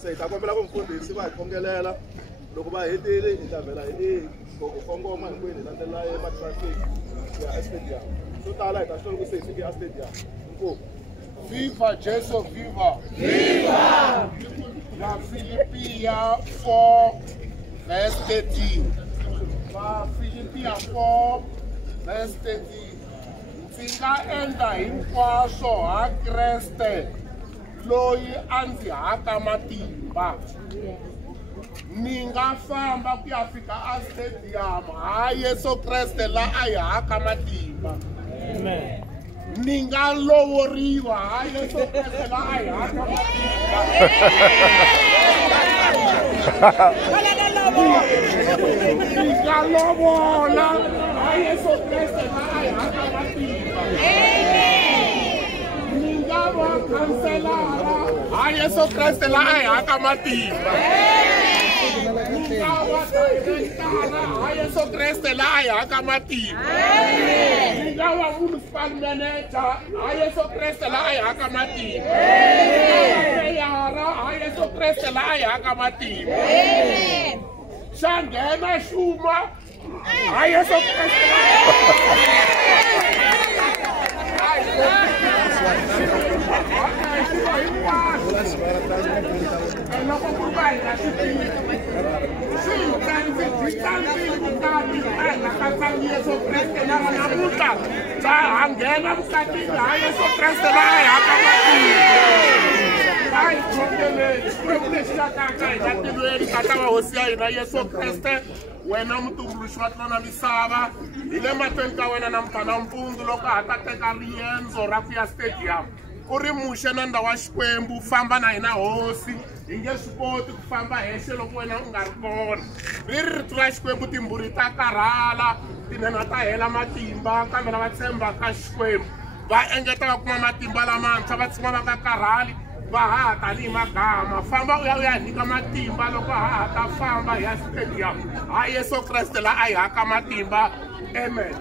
Se hi ta kombela ku mfundhisi va hi khongelela loko va hetile hi ta vhela hi kongoma hinkwenu hi landzelela ematraffic ya stadium swo tala hi ta swi loko se hi fike a stadium inkomu. Viva Jesu, viva! Viva! La Philippia 4 verse 13. La Philippia 4 verse 13. Ndzi nga endla hinkwaswo ha Kreste loyi a ndzi haka matimba. Ni nga famba ku ya fika a stadium ha Yesu Kreste la a hi haka matimba. Amen. Ni nga lovoriwa ha Yesu Kreste la a hi haka matimba. Ni nga lovola ha Yesu Kreste la a hi haka matimba. Ni nga va kanselara ha Yesu Kreste la a hi haka matimba. Ni nga va directora ha Yesu Kreste la a hi haka matimba. Ni nga va municipal manager ha Yesu Kreste la a hi haka matimba. Meyara ha Yesu Kreste la a hi haka matimba. Xa nghena xuma ha Yesu Kreste la a Yesu Kreste wena mutumbuluxi wa tona misava hi le mahlweni ka wena na mfana mpundzu loko ha ta teka riendzo ra ku ya stadium u ri muxe na ndhawu wa Xikwembu famba na hina hosi hi nge swi koti ku famba hexe loko wena u nga ri kona ri rito ra Xikwembu timbhuri ta karhala tinhenha ta hela matimba kambe lava tshembaka Xikwembu va engeta va kuma matimba lamantshwa va tshama va nga karhali va haha tanihi magama famba u ya nyika matimba loko ha ta famba hi ya stadium ha Yesu Kreste la a hi haka matimba. Amen.